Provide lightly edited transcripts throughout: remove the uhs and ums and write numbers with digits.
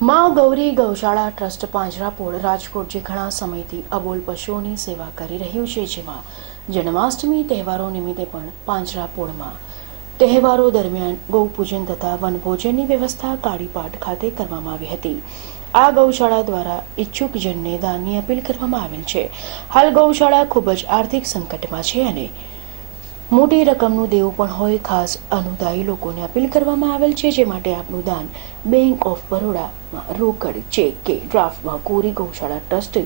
માં ગૌરી ગૌશાળા ટ્રસ્ટ પાંજરાપોળ રાજકોટ જે ઘણા સમયથી અબોલ પશુઓની સેવા કરી રહ્યું છે, જેમાં જન્માષ્ટમી તહેવારો નિમિત્તે પણ પાંજરાપોળમાં તહેવારો દરમિયાન ગૌપૂજન તથા વનભોજનની વ્યવસ્થા કાળીપાટ ખાતે કરવામાં આવી હતી। આ ગૌશાળા દ્વારા ઈચ્છુક જનને દાનની અપીલ કરવામાં આવેલ છે। હાલ ગૌશાળા ખૂબ જ આર્થિક સંકટમાં છે અને મોટી રકમનું દેવું પણ હોય। ખાસ અનુદાયી લોકોને અપીલ કરવામાં આવેલ છે, જે માટે આપનું દાન બેંક ઓફ બરોડામાં રોકડ, ચેક કે ડ્રાફ્ટમાં કોરી ગૌશાળા ટ્રસ્ટ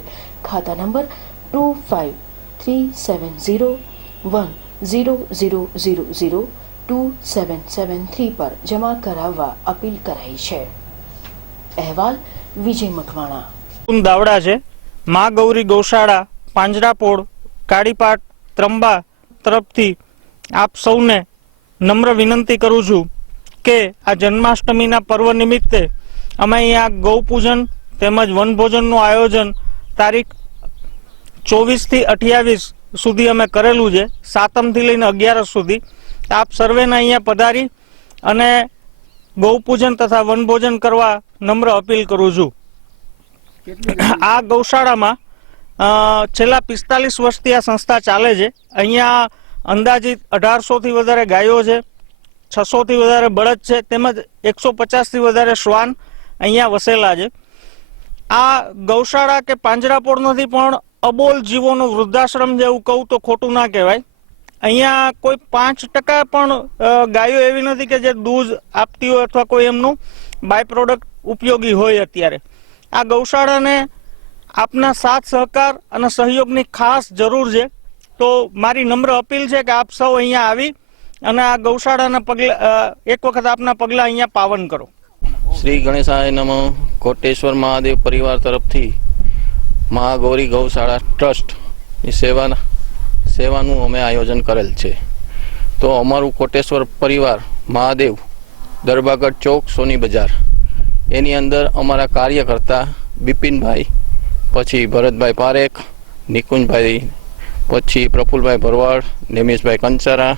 ખાતા નંબર 25370100002773 પર જમા કરાવવા અપીલ કરાઈ છે। અહેવાલ વિજય મકવાણા। દાવડા છે। માં ગૌરી ગૌશાળા પાંજરાપોળ કાળીપાટ ત્રંબા તરફથી આપ સૌને નમ્ર વિનંતી કરું છું કે આ જન્માષ્ટમીના પર્વ નિમિત્તે અમે અહીંયા ગૌપૂજન તેમજ વનભોજનનું આયોજન તારીખ 24 થી 28 સુધી અમે કરેલું છે, 7મથી લઈને 11 સુધી। આપ સર્વેને અહીંયા પધારી અને ગૌપૂજન તથા વનભોજન કરવા નમ્ર અપીલ કરું છું। આ ગૌશાળામાં છેલ્લા 45 વર્ષથી આ સંસ્થા ચાલે છે। અહીંયા અંદાજિત 1800 થી વધારે ગાયો છે, 600 થી વધારે બળદ છે, તેમજ 150 થી વધારે શ્વાન અહીંયા વસેલા છે। આ ગૌશાળા કે પાંજરાપોળ નથી, પણ અબોલ જીવોનો વૃદ્ધાશ્રમ જેવું કહું તો ખોટું ના કહેવાય। અહીંયા કોઈ 5% પણ ગાયો એવી નથી કે જે દૂધ આપતી હોય અથવા કોઈ એમનું બાય પ્રોડક્ટ ઉપયોગી હોય। અત્યારે આ ગૌશાળાને આપના સાથ સહકાર અને સહયોગની ખાસ જરૂર છે, તો મારી નમ્ર અપીલ છે કે આપ સૌ અહીંયા આવી અને આ ગૌશાળાના પગલા એક વખત આપના પગલા અહીંયા પાવન કરો। શ્રી ગણેશાય નમઃ। કોટેશ્વર મહાદેવ પરિવાર તરફથી મા ગૌરી ગૌશાળા ટ્રસ્ટની સેવાનું અમે આયોજન કરેલ છે। તો અમારું કોટેશ્વર પરિવાર મહાદેવ દરબાગઢ ચોક સોની બજાર એની અંદર અમારા કાર્યકર્તા બિપિનભાઈ, પછી ભરતભાઈ પારેખ, નિકુંજભાઈ, પછી પ્રફુલભાઈ ભરવાડ, નેમિશભાઈ કંસારા,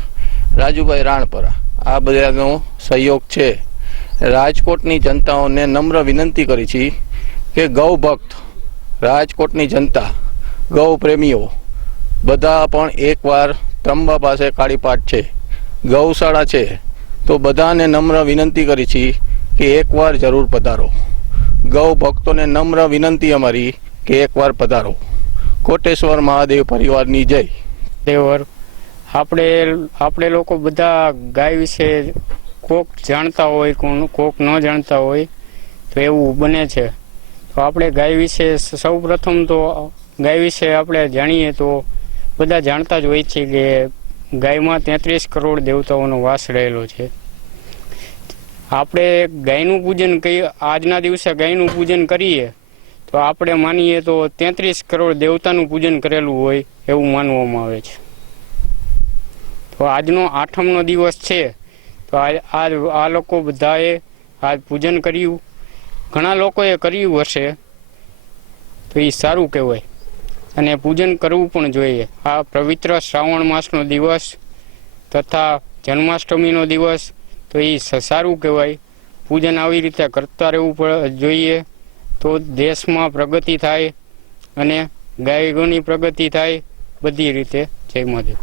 રાજુભાઈ રાણપરા, આ બધાનો સહયોગ છે। રાજકોટની જનતાઓને નમ્ર વિનંતી કરી છે કે ગૌ ભક્ત, રાજકોટની જનતા, ગૌ પ્રેમીઓ બધા પણ એકવાર ત્રંબા પાસે કાળીપાટ છે, ગૌશાળા છે, તો બધાને નમ્ર વિનંતી કરી છે કે એકવાર જરૂર પધારો। ગૌ ભક્તોને નમ્ર વિનંતી અમારી કે એકવાર પધારો। કોટેશ્વર મહાદેવ પરિવારની જય। દેવર આપણે લોકો બધા ગાય વિશે કોક જાણતા હોય, કોક ન જાણતા હોય, તો એવું બને છે। તો આપણે ગાય વિશે સૌ પ્રથમ તો ગાય વિશે આપણે જાણીએ તો બધા જાણતા જ હોય છે કે ગાયમાં 33 કરોડ દેવતાઓનો વાસ રહેલો છે। આપણે ગાયનું પૂજન આજના દિવસે ગાયનું પૂજન કરીએ તો આપણે માનીએ તો 33 કરોડ દેવતાનું પૂજન કરેલું હોય એવું માનવામાં આવે છે। તો આજનો 8મનો દિવસ છે, તો આ લોકો બધાએ આ પૂજન કર્યું, ઘણા લોકોએ કર્યું હશે, તો એ સારું કહેવાય અને પૂજન કરવું પણ જોઈએ। આ પવિત્ર શ્રાવણ માસનો દિવસ તથા જન્માષ્ટમીનો દિવસ, તો એ સારું કહેવાય। પૂજન આવી રીતે કરતા રહેવું જોઈએ, તો દેશમાં પ્રગતિ થાય અને ગાયોની પ્રગતિ થાય, બધી રીતે। જય મહાદેવ।